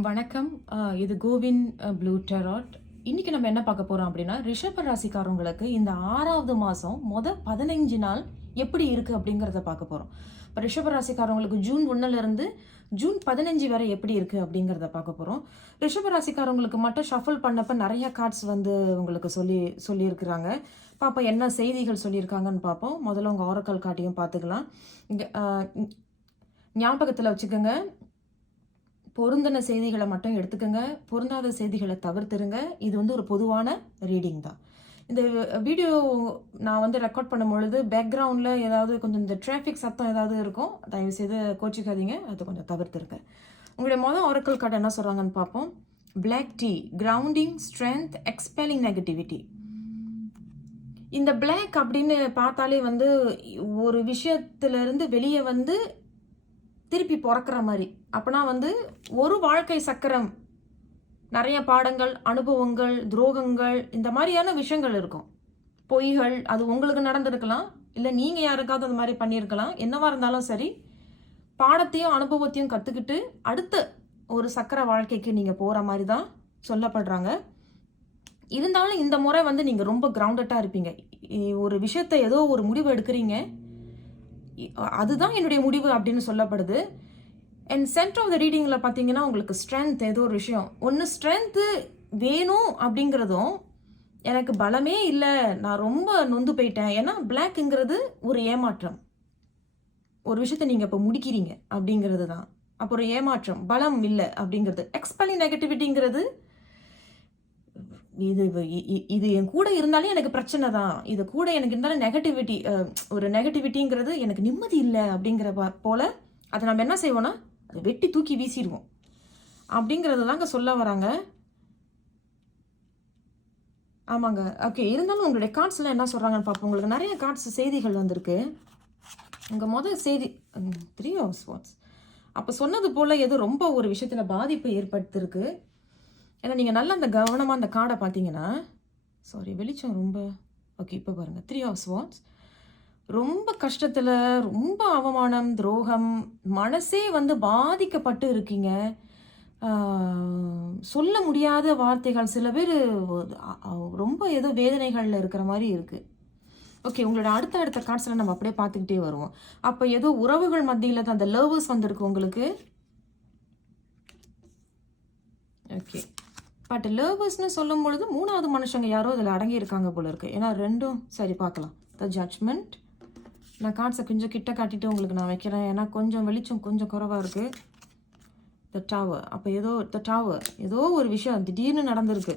வணக்கம். இது CoWIN blue tarot இன்னைக்கு நம்ம என்ன பார்க்க போறோம் அப்படின்னா ரிஷப ராசிக்காரங்களுக்கு இந்த ஆறாவது மாதம் மொதல் பதினைஞ்சு நாள் எப்படி இருக்கு அப்படிங்கிறத பார்க்க போறோம். இப்போ ரிஷப ராசிக்காரங்களுக்கு ஜூன் ஒன்றுலேருந்து இருந்து ஜூன் பதினஞ்சு வரை எப்படி இருக்கு அப்படிங்கிறத பார்க்க போறோம். ரிஷப ராசிக்காரங்களுக்கு மட்டும் ஷஃபல் பண்ணப்ப நிறைய கார்ட்ஸ் வந்து உங்களுக்கு சொல்லி சொல்லியிருக்கிறாங்க. பாப்போம் என்ன செய்திகள் சொல்லியிருக்காங்கன்னு பார்ப்போம். முதல்ல உங்க ஓரக்கல் காட்டியும் பார்த்துக்கலாம். ஞாபகத்தில் வச்சுக்கோங்க. பொருந்தின செய்திகளை மட்டும் எடுத்துக்கோங்க. பொருந்தாத செய்திகளை தவிர்த்துருங்க. இது வந்து ஒரு பொதுவான ரீடிங் தான். இந்த வீடியோ நான் வந்து ரெக்கார்ட் பண்ணும் பொழுது பேக்ரவுண்டில் ஏதாவது கொஞ்சம் இந்த டிராஃபிக் சத்தம் ஏதாவது இருக்கும் தயவு செய்து கோச்சிக்காதீங்க. அது கொஞ்சம் தவிர்த்துருங்க. உங்களுடைய மொதல் ஒரக்கல் கார்டு என்ன சொல்கிறாங்கன்னு பார்ப்போம். Black tea grounding strength expelling negativity இந்த பிளாக் அப்படின்னு பார்த்தாலே வந்து ஒரு விஷயத்துலேருந்து வெளியே வந்து திருப்பி பிறக்கிற மாதிரி. அப்போனா வந்து ஒரு வாழ்க்கை சக்கரம் நிறைய பாடங்கள் அனுபவங்கள் துரோகங்கள் இந்த மாதிரியான விஷயங்கள் இருக்கும். பொய்கள் அது உங்களுக்கு நடந்திருக்கலாம். இல்லை நீங்கள் யாருக்காவது அந்த மாதிரி பண்ணியிருக்கலாம். என்னவா இருந்தாலும் சரி பாடத்தையும் அனுபவத்தையும் கற்றுக்கிட்டு அடுத்த ஒரு சக்கர வாழ்க்கைக்கு நீங்கள் போகிற மாதிரி தான் சொல்லப்படுறாங்க. இருந்தாலும் இந்த முறை வந்து நீங்கள் ரொம்ப கிரவுண்டட்டாக இருப்பீங்க. ஒரு விஷயத்தை ஏதோ ஒரு முடிவு எடுக்கிறீங்க. அதுதான் என்னுடைய முடிவு அப்படின்னு சொல்லப்படுது. அண்ட் சென்டர் ஆஃப் த ரீடிங்கில் பார்த்தீங்கன்னா உங்களுக்கு ஸ்ட்ரென்த் ஏதோ ஒரு விஷயம். ஒன்று ஸ்ட்ரென்த்து வேணும் அப்படிங்கிறதும் எனக்கு பலமே இல்லை நான் ரொம்ப நொந்து போயிட்டேன். ஏன்னா பிளாக்குங்கிறது ஒரு ஏமாற்றம். ஒரு விஷயத்தை நீங்கள் இப்போ முடிக்கிறீங்க அப்படிங்கிறது தான் அப்புறம் ஏமாற்றம் பலம் இல்லை அப்படிங்கிறது. எக்ஸ்பெலி நெகட்டிவிட்டிங்கிறது இது இது என் கூட இருந்தாலே எனக்கு பிரச்சனை தான். இது கூட எனக்கு இருந்தாலும் நெகட்டிவிட்டி ஒரு நெகட்டிவிட்டிங்கிறது எனக்கு நிம்மதி இல்லை அப்படிங்கிற ப- போல அதை நம்ம என்ன செய்வோம்னா அதை வெட்டி தூக்கி வீசிடுவோம். அப்படிங்கிறது தாங்க சொல்ல வராங்க. ஆமாங்க. ஓகே இருந்தாலும் உங்களுடைய கார்ட்ஸ்லாம் என்ன சொல்கிறாங்கன்னு பார்ப்போம். உங்களுக்கு நிறைய கார்ட்ஸ் செய்திகள் வந்திருக்கு. உங்கள் முதல் செய்தி த்ரீ ஆஃப் ஸ்பாட்ஸ் அப்போ சொன்னது போல் ஏதோ ரொம்ப ஒரு விஷயத்தில் பாதிப்பு ஏற்படுத்திருக்கு ஏன்னா நீங்கள் நல்லா அந்த கவனமாக அந்த கார்டை பார்த்தீங்கன்னா சாரி வெளிச்சம் ரொம்ப ஓகே இப்போ பாருங்கள் த்ரீ ஆஃப் ஸ்வாட்ஸ் ரொம்ப கஷ்டத்தில் ரொம்ப அவமானம் துரோகம் மனசே வந்து பாதிக்கப்பட்டு இருக்கீங்க. சொல்ல முடியாத வார்த்தைகள் சில பேர் ரொம்ப ஏதோ வேதனைகளில் இருக்கிற மாதிரி இருக்குது ஓகே உங்களோட அடுத்த அடுத்த கார்ட்ஸில் நம்ம அப்படியே பார்த்துக்கிட்டே வருவோம். அப்போ ஏதோ உறவுகள் மத்தியில் தான் அந்த லவ்வர்ஸ் வந்திருக்கு உங்களுக்கு. ஓகே பட் லேவர்ஸ்னு சொல்லும் பொழுது மூணாவது மனுஷங்க யாரோ அதில் அடங்கியிருக்காங்க போல இருக்கு. ஏன்னா ரெண்டும் சரி பார்க்கலாம். த ஜட்ஜ்மெண்ட் நான் கார்ட்ஸை கொஞ்சம் கிட்ட காட்டிட்டு உங்களுக்கு நான் வைக்கிறேன். ஏன்னா கொஞ்சம் வெளிச்சம் கொஞ்சம் குறைவாக இருக்கு. த டவர் அப்போ ஏதோ த டவர் ஏதோ ஒரு விஷயம் திடீர்னு நடந்திருக்கு.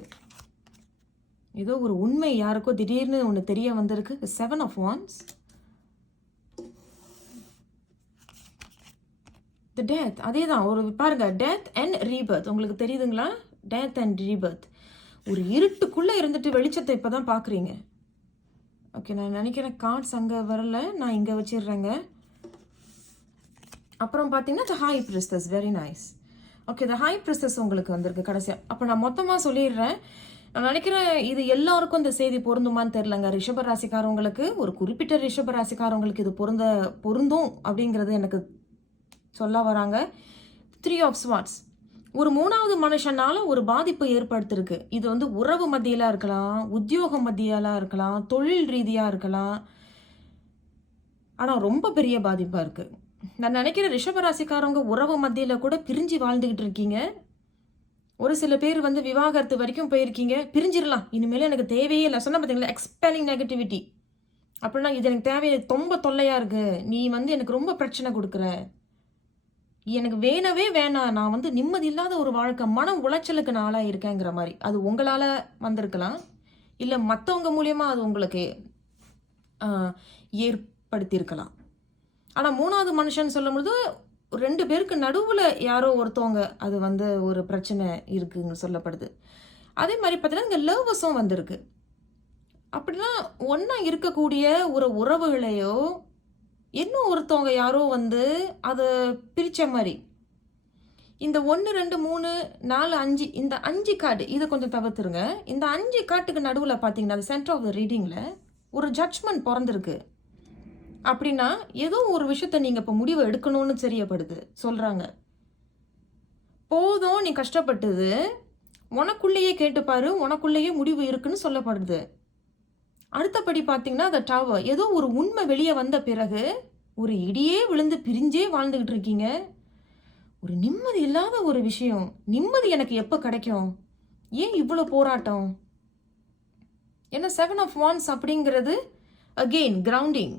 ஏதோ ஒரு உண்மை யாருக்கோ திடீர்னு ஒன்று தெரிய வந்திருக்கு. Seven of wands the death அதே தான் ஒரு பாருங்க. டெத் அண்ட் ரீபர்த் உங்களுக்கு தெரியுதுங்களா? டெத் அண்ட் ரீபர்த் ஒரு இருட்டுக்குள்ளே இருந்துட்டு வெளிச்சத்தை இப்போ தான் பார்க்குறீங்க ஓகே நான் நினைக்கிறேன் கார்ட்ஸ் அங்கே வரல. நான் இங்கே வச்சிடுறேங்க. அப்புறம் பார்த்தீங்கன்னா the high priestess very nice okay the high priestess உங்களுக்கு வந்திருக்கு கடைசியாக அப்போ நான் மொத்தமாக சொல்லிடுறேன். நான் நினைக்கிறேன் இது எல்லாருக்கும் இந்த செய்தி பொருந்துமான்னு தெரிலங்க ரிஷப ராசிக்காரவங்களுக்கு ஒரு குறிப்பிட்ட ரிஷப ராசிக்காரவங்களுக்கு இது பொருந்த பொருந்தும் அப்படிங்கிறது எனக்கு சொல்ல வராங்க. த்ரீ ஆஃப் ஸ்வாட்ஸ் ஒரு மூணாவது மனுஷனால ஒரு பாதிப்பு ஏற்படுத்திருக்கு இது வந்து உறவு மத்தியில இருக்கலாம் உத்தியோக மத்தியில இருக்கலாம் தொழில் ரீதியாக இருக்கலாம். ஆனால் ரொம்ப பெரிய பாதிப்பாக இருக்குது நான் நினைக்கிறேன் ரிஷபராசிக்காரங்க உறவு மத்தியில் கூட பிரிஞ்சு வாழ்ந்துக்கிட்டு இருக்கீங்க. ஒரு சில பேர் வந்து விவாகரத்து வரைக்கும் போயிருக்கீங்க. பிரிஞ்சிடலாம் இனிமேல் எனக்கு தேவையே இல்லை. சொன்ன பார்த்தீங்களா எக்ஸ்பெலிங் நெகட்டிவிட்டி அப்படின்னா இது எனக்கு தேவையில்லை ரொம்ப தொல்லையாக இருக்குது நீ வந்து எனக்கு ரொம்ப பிரச்சனை கொடுக்குற. எனக்கு வேணவே வேணாம். நான் வந்து நிம்மதி இல்லாத ஒரு வாழ்க்கை மனம் உளைச்சலுக்கு நாளாக இருக்கேங்கிற மாதிரி. அது உங்களால் வந்திருக்கலாம். இல்லை மற்றவங்க மூலியமாக அது உங்களுக்கு ஏற்படுத்தியிருக்கலாம். ஆனால் மூணாவது மனுஷன் சொல்லும்பொழுது ரெண்டு பேருக்கு நடுவில் யாரோ ஒருத்தவங்க அது வந்து ஒரு பிரச்சனை இருக்குன்னு சொல்லப்படுது. அதே மாதிரி பார்த்தீங்கன்னா இங்கே லவ்வஸும் வந்திருக்கு. அப்படின்னா ஒன்றா இருக்கக்கூடிய ஒரு உறவுகளையோ இன்னும் ஒருத்தவங்க யாரோ வந்து அதை பிரித்த மாதிரி. இந்த ஒன்று ரெண்டு மூணு நாலு அஞ்சு இந்த அஞ்சு கார்டு இதை கொஞ்சம் தவிர்த்துருங்க. இந்த அஞ்சு காட்டுக்கு நடுவில் பார்த்தீங்கன்னா சென்டர் ஆஃப் த ரீடிங்கில் ஒரு ஜட்ஜ்மெண்ட் பிறந்திருக்கு. அப்படின்னா ஏதோ ஒரு விஷயத்த நீங்கள் இப்போ முடிவு எடுக்கணும்னு தெரியப்படுது. சொல்கிறாங்க போதும் நீ கஷ்டப்பட்டது. உனக்குள்ளேயே கேட்டுப்பாரு உனக்குள்ளேயே முடிவு இருக்குன்னு சொல்லப்படுது. அடுத்தபடி பார்த்தீங்கன்னா அந்த டவர் ஏதோ ஒரு உண்மை வெளியே வந்த பிறகு ஒரு இடியே விழுந்து பிரிஞ்சே வாழ்ந்துக்கிட்டு இருக்கீங்க. ஒரு நிம்மதி இல்லாத ஒரு விஷயம். நிம்மதி எனக்கு எப்போ கிடைக்கும்? ஏன் இவ்வளோ போராட்டம்? ஏன்னா செவன் ஆஃப் வான்ஸ் அப்படிங்கிறது again grounding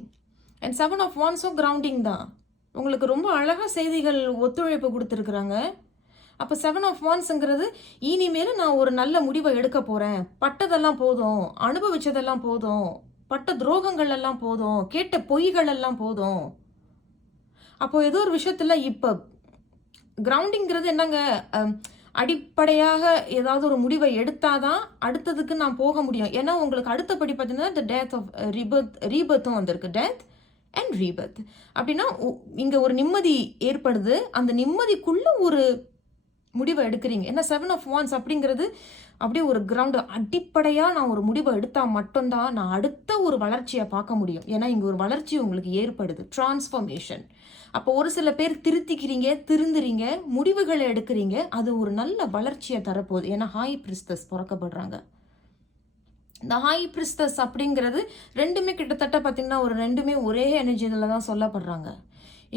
and seven of வான்ஸும் grounding தான். உங்களுக்கு ரொம்ப அழகாக செய்திகள் ஒத்துழைப்பு கொடுத்துருக்குறாங்க. அப்போ செவன் ஆஃப் ஒன்ஸுங்கிறது இனிமேல் நான் ஒரு நல்ல முடிவை எடுக்க போகிறேன் பட்டதெல்லாம் போதும் அனுபவிச்சதெல்லாம் போதும் பட்ட துரோகங்கள் எல்லாம் போதும் கேட்ட பொய்கள் எல்லாம் போதும். அப்போ ஏதோ ஒரு விஷயத்தில் இப்போ கிரவுண்டிங்கிறது என்னங்க? அடிப்படையாக ஏதாவது ஒரு முடிவை எடுத்தாதான் அடுத்ததுக்கு நான் போக முடியும். ஏன்னா உங்களுக்கு அடுத்தபடி பார்த்தீங்கன்னா இந்த டேத் ஆஃப் ரீபர்த் ரீபர்த்தும் வந்திருக்கு. டேத் அண்ட் ரீபர்த் அப்படின்னா உ- ஒரு நிம்மதி ஏற்படுது. அந்த நிம்மதிக்குள்ள ஒரு முடிவை எடுக்கிறீங்க. ஏன்னா செவன் ஆஃப் ஒன்ஸ் அப்படிங்கிறது அப்படியே ஒரு கிரவுண்டு அடிப்படையாக நான் ஒரு முடிவை எடுத்தால் மட்டும்தான் நான் அடுத்த ஒரு வளர்ச்சியை பார்க்க முடியும். ஏன்னா இங்கே ஒரு வளர்ச்சி உங்களுக்கு ஏற்படுது. டிரான்ஸ்ஃபர்மேஷன் அப்போ ஒரு சில பேர் திருத்திக்கிறீங்க திருந்துறீங்க முடிவுகளை எடுக்கிறீங்க. அது ஒரு நல்ல வளர்ச்சியை தரப்போகுது. ஏன்னா ஹாய் பிரிஸ்தஸ் பிறக்கப்படுறாங்க. இந்த ஹாய் பிரிஸ்தஸ் அப்படிங்கிறது ரெண்டுமே கிட்டத்தட்ட பார்த்தீங்கன்னா ஒரு ரெண்டுமே ஒரே எனர்ஜி இதில் தான் சொல்லப்படுறாங்க.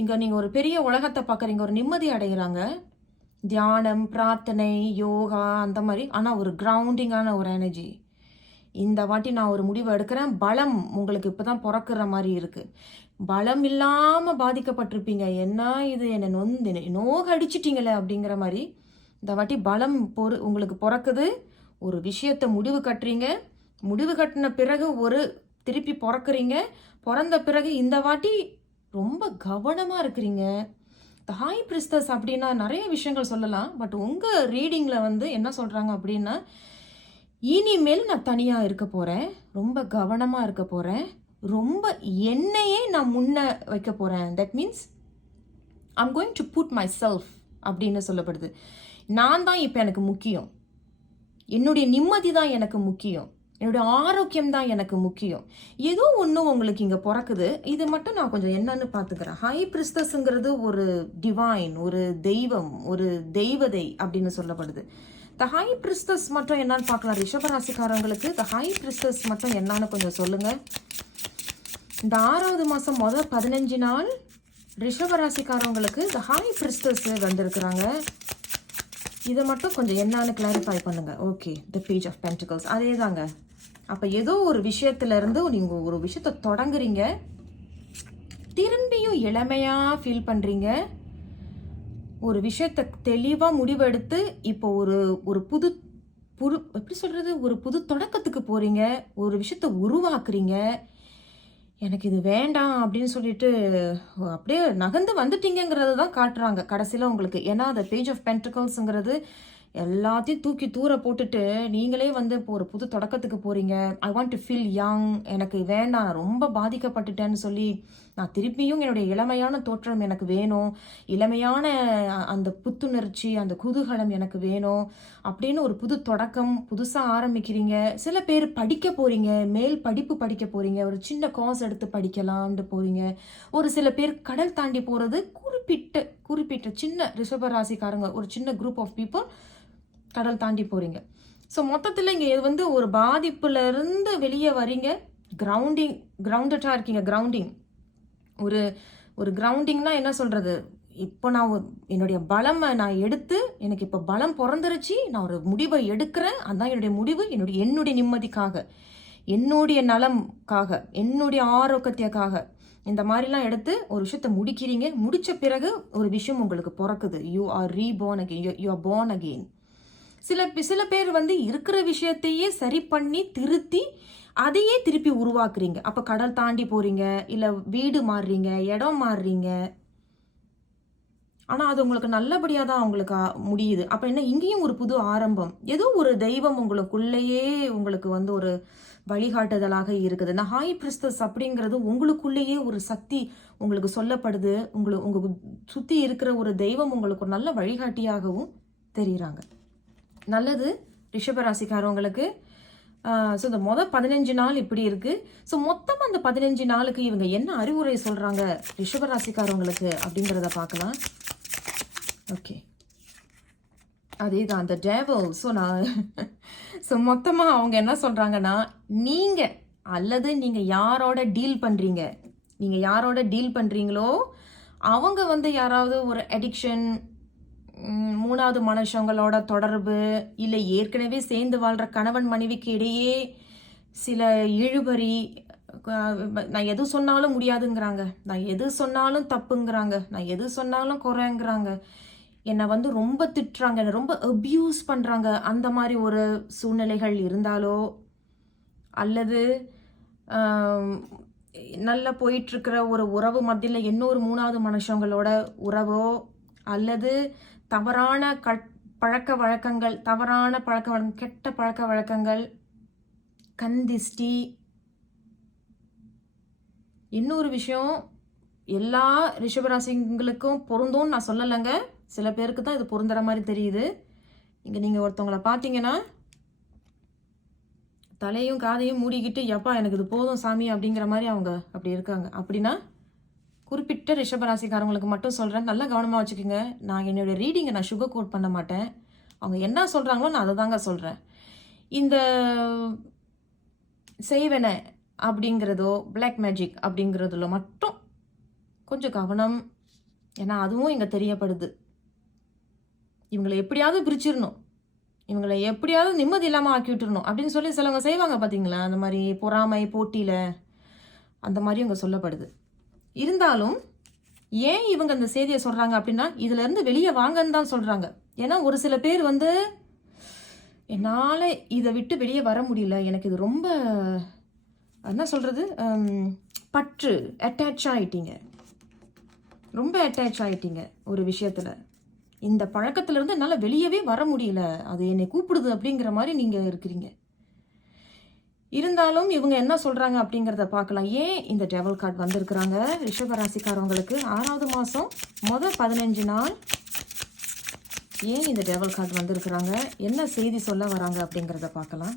இங்கே நீங்கள் ஒரு பெரிய உலகத்தை பார்க்குறீங்க ஒரு நிம்மதி அடைகிறாங்க தியானம் பிரார்த்தனை யோகா அந்த மாதிரி. ஆனால் ஒரு கிரவுண்டிங்கான ஒரு எனர்ஜி இந்த வாட்டி நான் ஒரு முடிவு எடுக்கிறேன். பலம் உங்களுக்கு இப்போ தான் பிறக்கிற மாதிரி இருக்குது பலம் இல்லாமல் பாதிக்கப்பட்டிருப்பீங்க. என்ன இது? என்னை நொந்து நோகடிச்சிட்டிங்களே நோக அப்படிங்கிற மாதிரி. இந்த வாட்டி பலம் பொறு உங்களுக்கு பிறக்குது. ஒரு விஷயத்தை முடிவு கட்டுறீங்க. முடிவு கட்டின பிறகு ஒரு திருப்பி பிறக்குறீங்க. பிறந்த பிறகு இந்த வாட்டி ரொம்ப கவனமாக இருக்கிறீங்க. தாய் ஹாய் பிரிஸ்தஸ் அப்படின்னா நிறைய விஷயங்கள் சொல்லலாம். பட் உங்கள் ரீடிங்கில் வந்து என்ன சொல்கிறாங்க அப்படின்னா இனிமேல் நான் தனியாக இருக்க போகிறேன் ரொம்ப கவனமாக இருக்க போகிறேன் ரொம்ப என்னையே நான் முன்ன வைக்க போகிறேன் that means I'm going to put myself அப்படின்னு சொல்லப்படுது. நான் தான் இப்போ எனக்கு முக்கியம். என்னுடைய நிம்மதி தான் எனக்கு முக்கியம். என்னுடைய ஆரோக்கியம் தான் எனக்கு முக்கியம். ஏதோ ஒன்று உங்களுக்கு இங்கே பிறக்குது. இது மட்டும் நான் கொஞ்சம் என்னன்னு பார்த்துக்கிறேன் ஹை பிரிஸ்தஸ்ங்கிறது ஒரு டிவைன் ஒரு தெய்வம் ஒரு தெய்வதை அப்படின்னு சொல்லப்படுது. த ஹை பிரிஸ்தஸ் மட்டும் என்னன்னு பார்க்கலாம் ரிஷபராசிக்காரங்களுக்கு த ஹை பிரிஸ்தஸ் மட்டும் என்னன்னு கொஞ்சம் சொல்லுங்க. இந்த ஆறாவது மாதம் முதல் பதினஞ்சு நாள் ரிஷபராசிக்காரவங்களுக்கு த ஹை பிரிஸ்தஸ் வந்திருக்கிறாங்க. இதை மட்டும் கொஞ்சம் என்னன்னு கிளாரிஃபை பண்ணுங்க. Okay the page of pentacles அதே தாங்க அப்போ ஏதோ ஒரு விஷயத்துலேருந்து நீங்கள் ஒரு விஷயத்தை தொடங்குறீங்க. திரும்பியும் இளமையாக ஃபீல் பண்ணுறீங்க ஒரு விஷயத்தை தெளிவாக முடிவெடுத்து இப்போ ஒரு ஒரு புது புது எப்படி சொல்கிறது ஒரு புது தொடக்கத்துக்கு போகிறீங்க ஒரு விஷயத்தை உருவாக்குறீங்க. எனக்கு இது வேண்டாம் அப்படின்னு சொல்லிட்டு அப்படியே நகர்ந்து வந்துட்டீங்கிறது தான் காட்டுறாங்க கடைசியில் உங்களுக்கு. ஏன்னா அந்த பேஜ் ஆஃப் பென்டிகல்ஸுங்கிறது எல்லாத்தையும் தூக்கி தூர போட்டுட்டு நீங்களே வந்து இப்போ ஒரு புது தொடக்கத்துக்கு போகிறீங்க I want to feel young எனக்கு வேண்டாம். நான் ரொம்ப பாதிக்கப்பட்டுட்டேன்னு சொல்லி நான் திருப்பியும் என்னுடைய இளமையான தோற்றம் எனக்கு வேணும். இளமையான அந்த புத்துணர்ச்சி அந்த குதூகலம் எனக்கு வேணும் அப்படின்னு ஒரு புது தொடக்கம் புதுசாக ஆரம்பிக்கிறீங்க. சில பேர் படிக்க போகிறீங்க மேல் படிப்பு படிக்க போகிறீங்க ஒரு சின்ன கோர்ஸ் எடுத்து படிக்கலாம்னு போகிறீங்க ஒரு சில பேர் கடல் தாண்டி போகிறது குறிப்பிட்ட குறிப்பிட்ட சின்ன ரிஷபராசிக்காரங்க ஒரு சின்ன குரூப் ஆஃப் பீப்புள் கடல் தாண்டி போகிறீங்க ஸோ மொத்தத்தில் இங்கே இது வந்து ஒரு பாதிப்புலேருந்து வெளியே வரீங்க. கிரவுண்டிங் கிரவுண்டடாக இருக்கீங்க. கிரவுண்டிங் ஒரு ஒரு கிரவுண்டிங்னா என்ன சொல்கிறது இப்போ நான் ஒரு- என்னுடைய பலமை நான் எடுத்து எனக்கு இப்போ பலம் பிறந்துருச்சு. நான் ஒரு முடிவை எடுக்கிறேன். அதான் என்னுடைய முடிவு. என்னுடைய என்னுடைய நிம்மதிக்காக. என்னுடைய நலம்காக. என்னுடைய ஆரோக்கியத்துக்காக. இந்த மாதிரிலாம் எடுத்து ஒரு விஷயத்தை முடிக்கிறீங்க. முடித்த பிறகு ஒரு விஷயம் உங்களுக்கு பிறக்குது. You are reborn again you are born again சில சில பேர் வந்து இருக்கிற விஷயத்தையே சரி பண்ணி திருத்தி அதையே திருப்பி உருவாக்குறீங்க. அப்ப கடல் தாண்டி போறீங்க இல்ல வீடு மாறுறீங்க இடம் மாறுறீங்க. ஆனால் அது உங்களுக்கு நல்லபடியாக தான் உங்களுக்கு முடியுது. அப்போ என்ன இங்கேயும் ஒரு புது ஆரம்பம். ஏதோ ஒரு தெய்வம் உங்களுக்குள்ளேயே உங்களுக்கு வந்து ஒரு வழிகாட்டுதலாக இருக்குது. இந்த ஹாய் பிரிஸ்தஸ் அப்படிங்கிறது உங்களுக்குள்ளேயே ஒரு சக்தி உங்களுக்கு சொல்லப்படுது. உங்களுக்கு உங்களுக்கு சுற்றி இருக்கிற ஒரு தெய்வம் உங்களுக்கு ஒரு நல்ல வழிகாட்டியாகவும் தெரியுறாங்க. நல்லது ரிஷபராசிக்காரவங்களுக்கு. ஸோ இந்த மொதல் பதினஞ்சு நாள் இப்படி இருக்குது ஸோ மொத்தமாக அந்த பதினஞ்சு நாளுக்கு இவங்க என்ன அறிவுரை சொல்கிறாங்க ரிஷபராசிக்காரவங்களுக்கு அப்படிங்கிறத பார்க்கலாம். ஓகே அதே தான் அந்த டேவல் ஸோ நான் ஸோ மொத்தமாக அவங்க என்ன சொல்கிறாங்கன்னா நீங்கள் அல்லது நீங்கள் யாரோட டீல் பண்ணுறீங்க நீங்கள் யாரோட டீல் பண்ணுறீங்களோ அவங்க வந்து யாராவது ஒரு அடிக்ஷன் மூணாவது மனுஷங்களோட தொடர்பு இல்லை ஏற்கனவே சேர்ந்து வாழ்கிற கணவன் மனைவிக்கு இடையே சில இழுபறி நான் எது சொன்னாலும் முடியாதுங்கிறாங்க. நான் எது சொன்னாலும் தப்புங்கிறாங்க. நான் எது சொன்னாலும் குறைங்கிறாங்க. என்னை வந்து ரொம்ப திட்டுறாங்க. என்னை ரொம்ப அப்யூஸ் பண்ணுறாங்க அந்த மாதிரி ஒரு சூழ்நிலைகள் இருந்தாலோ அல்லது நல்லா போயிட்டுருக்கிற ஒரு உறவு மத்தியில் இன்னொரு மூணாவது மனுஷங்களோட உறவோ அல்லது தவறான கட் பழக்க வழக்கங்கள் தவறான பழக்க வழக்கம் கெட்ட பழக்க வழக்கங்கள் கந்திஷ்டி இன்னொரு விஷயம் எல்லா ரிஷபராசிங்களுக்கும் பொருந்தும்னு நான் சொல்லலைங்க. சில பேருக்கு தான் இது பொருந்துற மாதிரி தெரியுது. இங்கே நீங்கள் ஒருத்தவங்களை பார்த்தீங்கன்னா தலையும் காதையும் மூடிக்கிட்டு எப்பா எனக்கு இது போதும் சாமி அப்படிங்கிற மாதிரி அவங்க அப்படி இருக்காங்க. அப்படின்னா குறிப்பிட்ட ரிஷபராசிக்காரங்களுக்கு மட்டும் சொல்கிறேன் நல்லா கவனமாக வச்சுக்கோங்க. நான் என்னுடைய ரீடிங்கை நான் சுகர் கோட் பண்ண மாட்டேன். அவங்க என்ன சொல்கிறாங்களோ நான் அதை தாங்க சொல்கிறேன் இந்த செய்வன அப்படிங்கிறதோ பிளாக் மேஜிக் அப்படிங்கிறதுல மட்டும் கொஞ்சம் கவனம். ஏன்னா அதுவும் இங்கே தெரியப்படுது. இவங்களை எப்படியாவது பிரிச்சிடணும் இவங்களை எப்படியாவது நிம்மதி இல்லாமல் ஆக்கி விட்டுறணும் அப்படின்னு சொல்லி சிலவங்க செய்வாங்க பார்த்தீங்களா அந்த மாதிரி பொறாமை போட்டியில் அந்த மாதிரி இங்கே சொல்லப்படுது. இருந்தாலும் ஏன் இவங்க அந்த செய்தியை சொல்கிறாங்க அப்படின்னா இதுலேருந்து வெளியே வாங்கன்னு தான் சொல்கிறாங்க ஏன்னா ஒரு சில பேர் வந்து என்னால் இதை விட்டு வெளியே வர முடியல. எனக்கு இது ரொம்ப என்ன சொல்கிறது பற்று அட்டாச் ஆகிட்டீங்க ரொம்ப அட்டாச் ஆகிட்டீங்க ஒரு விஷயத்தில். இந்த பழக்கத்திலேருந்து என்னால் வெளியவே வர முடியல. அது என்னை கூப்பிடுது அப்படிங்கிற மாதிரி நீங்கள் இருக்கிறீங்க. இருந்தாலும் இவங்க என்ன சொல்கிறாங்க அப்படிங்கிறத பார்க்கலாம். ஏன் இந்த டெவல் கார்டு வந்திருக்கிறாங்க? ரிஷபராசிக்காரவங்களுக்கு ஆறாவது மாதம் மொதல் பதினஞ்சு நாள் ஏன் இந்த டெவல் கார்டு வந்திருக்கிறாங்க? என்ன செய்தி சொல்ல வராங்க அப்படிங்கிறத பார்க்கலாம்.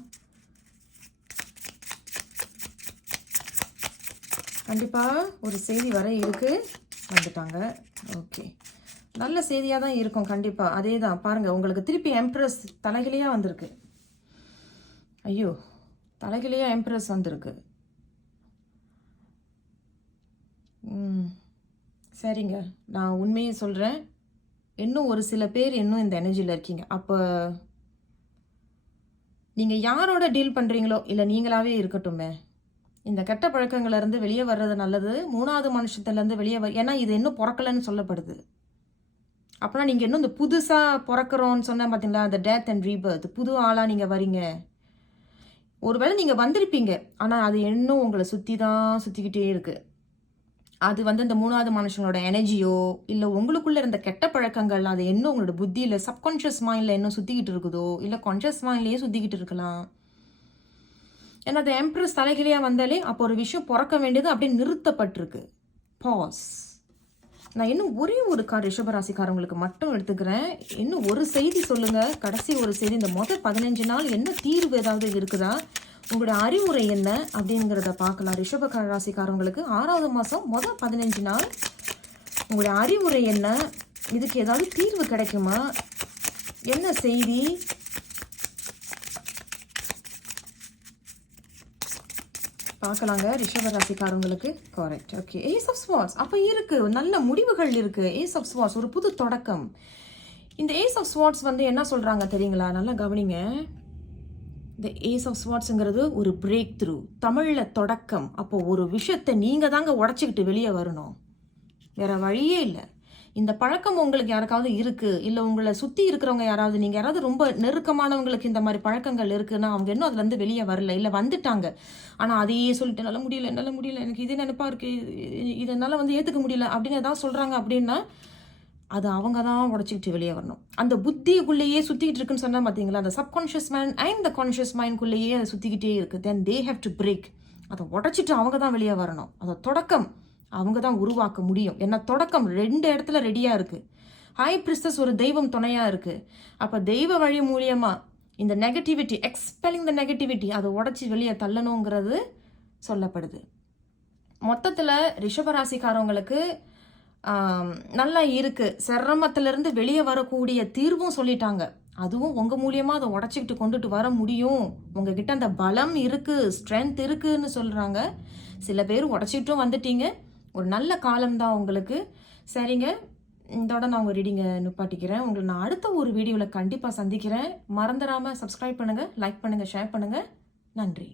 கண்டிப்பாக ஒரு செய்தி வர இருக்கு. வந்துட்டாங்க. ஓகே. நல்ல செய்தியாக தான் இருக்கும் கண்டிப்பாக அதே தான் பாருங்கள் உங்களுக்கு திருப்பி எம்ப்ரஸ் தலைகிலையாக வந்திருக்கு. ஐயோ. தலைகிலேயே எம்ப்ரஸ் வந்திருக்கு. ம் சரிங்க. நான் உண்மையை சொல்கிறேன் இன்னும் ஒரு சில பேர் இன்னும் இந்த எனர்ஜியில் இருக்கீங்க. அப்போ நீங்கள் யாரோட டீல் பண்ணுறீங்களோ இல்லை நீங்களாவே இருக்கட்டுமே. இந்த கெட்ட பழக்கங்கள்லேருந்து வெளியே வர்றது நல்லது. மூணாவது மனுஷத்துலேருந்து வெளியே வர ஏன்னா இது இன்னும் பிறக்கலைன்னு சொல்லப்படுது. அப்போனா நீங்கள் இன்னும் இந்த புதுசாக பிறக்கிறோன்னு சொன்னேன் பார்த்தீங்களா அந்த டேத் அண்ட் ரீபர்த் புது ஆளாக நீங்கள் வரீங்க. ஒருவேளை நீங்கள் வந்திருப்பீங்க ஆனால் அது இன்னும் உங்களை சுற்றி தான் சுற்றிக்கிட்டே இருக்குது அது வந்து இந்த மூணாவது மனுஷங்களோட எனர்ஜியோ இல்லை உங்களுக்குள்ளே இருந்த கெட்ட பழக்கங்கள் அது என்ன உங்களோட புத்தியில் சப்கான்ஷியஸ் மைண்டில் என்ன சுற்றிக்கிட்டு இருக்குதோ? இல்லை கான்ஷியஸ் மைண்ட்லேயே சுற்றிக்கிட்டு இருக்கலாம். ஏன்னா அந்த எம்ப்ரஸ் தலைகிலையாக வந்தாலே அப்போ ஒரு விஷயம் பிறக்க வேண்டியது அப்படியே நிறுத்தப்பட்டிருக்கு. பாஸ் நான் இன்னும் ஒரே ஒரு கா ரிஷபராசிக்காரங்களுக்கு மட்டும் எடுத்துக்கிறேன். இன்னும் ஒரு செய்தி சொல்லுங்க. கடைசி ஒரு செய்தி இந்த மொதல் பதினஞ்சு நாள் என்ன தீர்வு ஏதாவது இருக்குதா? உங்களுடைய அறிவுரை என்ன? அப்படிங்கிறத பார்க்கலாம். ரிஷப க- ராசிக்காரங்களுக்கு ஆறாவது மாதம் மொதல் பதினஞ்சு நாள். உங்களுடைய அறிவுரை என்ன? இதுக்கு ஏதாவது தீர்வு கிடைக்குமா? என்ன செய்தி? பார்க்கலாங்க. ரிஷப ராசிக்காரங்களுக்கு. Correct okay ace of swords அப்போ இருக்கு. நல்ல முடிவுகள் இருக்கு. ஏஸ் ஆஃப் ஸ்வார்ட்ஸ் ஒரு புது தொடக்கம். இந்த ஏஸ் ஆஃப் ஸ்வார்ட்ஸ் வந்து என்ன சொல்கிறாங்க தெரியுங்களா? நல்லா கவனிங்க. இந்த ஏஸ் ஆஃப் ஸ்வார்ட்ஸுங்கிறது ஒரு பிரேக் த்ரூ தமிழில் தொடக்கம். அப்போ ஒரு விஷயத்தை நீங்கள் தாங்க உடச்சிக்கிட்டு வெளியே வரணும். வேற வழியே இல்லை. இந்த பழக்கம் உங்களுக்கு யாருக்காவது இருக்கு? இல்லை உங்களை சுற்றி இருக்கிறவங்க யாராவது நீங்கள் யாராவது ரொம்ப நெருக்கமானவங்களுக்கு இந்த மாதிரி பழக்கங்கள் இருக்குன்னா அவங்க இன்னும் அதுலேருந்து வெளியே வரல இல்லை வந்துட்டாங்க. ஆனால் அதையே சொல்லிட்டு என்னால் முடியல என்னால் முடியல எனக்கு இது நினைப்பா இருக்கு இது- என்னால் வந்து ஏற்றுக்க முடியல அப்படின்னு ஏதாவது சொல்கிறாங்க அப்படின்னா அது அவங்க தான் உடச்சிக்கிட்டு வெளியே வரணும். அந்த புத்திக்குள்ளேயே சுற்றிக்கிட்டு இருக்குன்னு சொன்னால் பார்த்தீங்களா அந்த subconscious mind and the conscious மைண்ட்குள்ளேயே அதை சுற்றிக்கிட்டே இருக்கு. Then they have to break அதை உடச்சிட்டு அவங்க தான் வெளியே வரணும். அதை தொடக்கம். அவங்க தான் உருவாக்க முடியும். ஏன்னா தொடக்கம் ரெண்டு இடத்துல ரெடியாக இருக்குது ஹை பிரிஸ்தஸ் ஒரு தெய்வம் துணையாக இருக்குது அப்போ தெய்வ வழி மூலியமாக இந்த நெகட்டிவிட்டி எக்ஸ்பெலிங் த நெகட்டிவிட்டி அதை உடச்சி வெளியே தள்ளணுங்கிறது சொல்லப்படுது. மொத்தத்தில் ரிஷபராசிக்காரவங்களுக்கு நல்லா இருக்குது சிரமத்திலேருந்து வெளியே வரக்கூடிய தீர்வும் சொல்லிட்டாங்க. அதுவும் உங்கள் மூலியமாக அதை உடச்சிக்கிட்டு கொண்டுட்டு வர முடியும். உங்ககிட்ட அந்த பலம் இருக்குது ஸ்ட்ரென்த் இருக்குன்னு சொல்கிறாங்க சில பேர் உடச்சிட்டும் வந்துட்டீங்க. ஒரு நல்ல காலம்தான் உங்களுக்கு. சரிங்க. இதோட நான் உங்கள் ரீடிங்கை நிப்பாட்டிக்கிறேன். உங்களை நான் அடுத்த ஒரு வீடியோவில் கண்டிப்பாக சந்திக்கிறேன். மறந்துடாமல் சப்ஸ்கிரைப் பண்ணுங்கள் லைக் பண்ணுங்கள் ஷேர் பண்ணுங்கள் நன்றி.